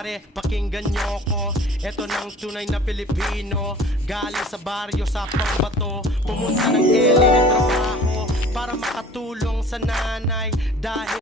pare, pakinggan nyo ko. Ito ng tunay na Pilipino, galing sa baryo sa Pambato. Pumunta ng LA ng trabaho para makatulong sa nanay dahil